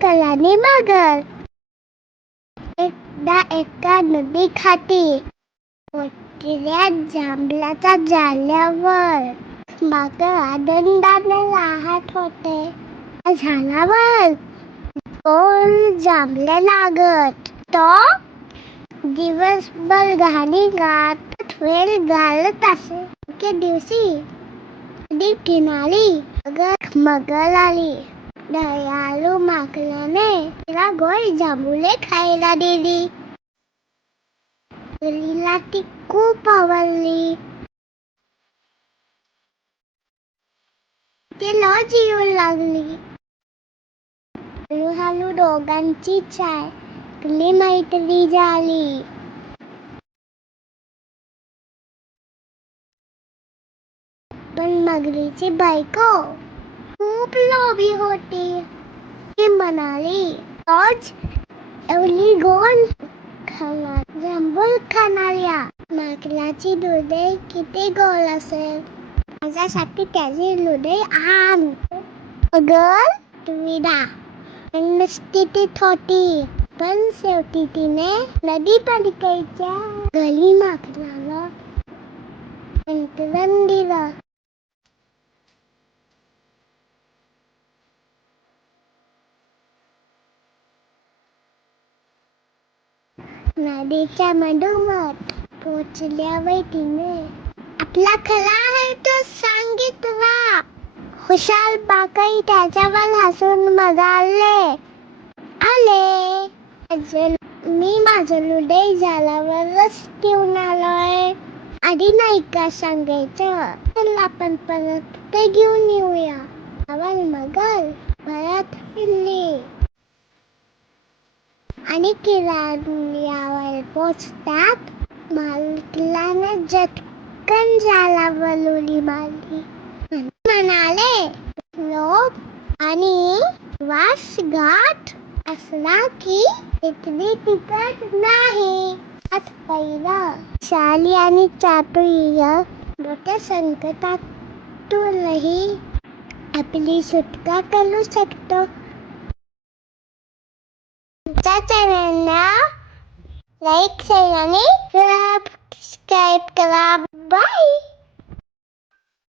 कलाने मगर. एकदा एका नदीकाठी मोठ्या जांभळाच्या झाल्यावर मगर आनंदाने राहत होते. झाडावर गोल जांभळे लागत. तो दिवसभर गाणी गात वेळ घालत असे. एके दिवशी नदी किनारी मगर आली. दयाळू माकडाने तिला गोल जांभळे खायला दिली. मगरीला ती खूप आवडली. ती रोज येऊ लागली. हळूहळू दोघांची चांगली मैत्री झाली. पण मगरीची बायको खूप लोभी होती. ती म्हणाली, रोज एवढी गोल जांभूळ खाणाऱ्या माकडाची हृदय किती गोल असेल. माझ्यासाठी त्याची हृदय आण. मगर द्विधा स्थितीत होती. पण शेवटी तिने नदीपालिकेच्या गली माकडाला आमंत्रण दिलं. नदीच्या मधोमध पोचल्यावर तिने आपला खरा हेतू सांगितला. हुशार बाकही त्याच्यावर हसून म्हणाले, मी माझं हृदय झाल्यावरच घेऊन आलोय. आधी नाही का सांगायचं? चल आपण परत ते घेऊन येऊया. मगर परत फिरली आणि किनाऱ्यावर पोचतात मालकाने झटकन झाडावर उडी मारली. म्हणाले, लोभ आणि विश्वासघात असला की इतकी तिखट नाही. पहिला शाली आणि चातुर्य मोठ्या संकटातूनही आपली सुटका करू शकतो. तुमच्या चॅनलला लाईक शेअर आणि सबस्क्राईब करा. बाय.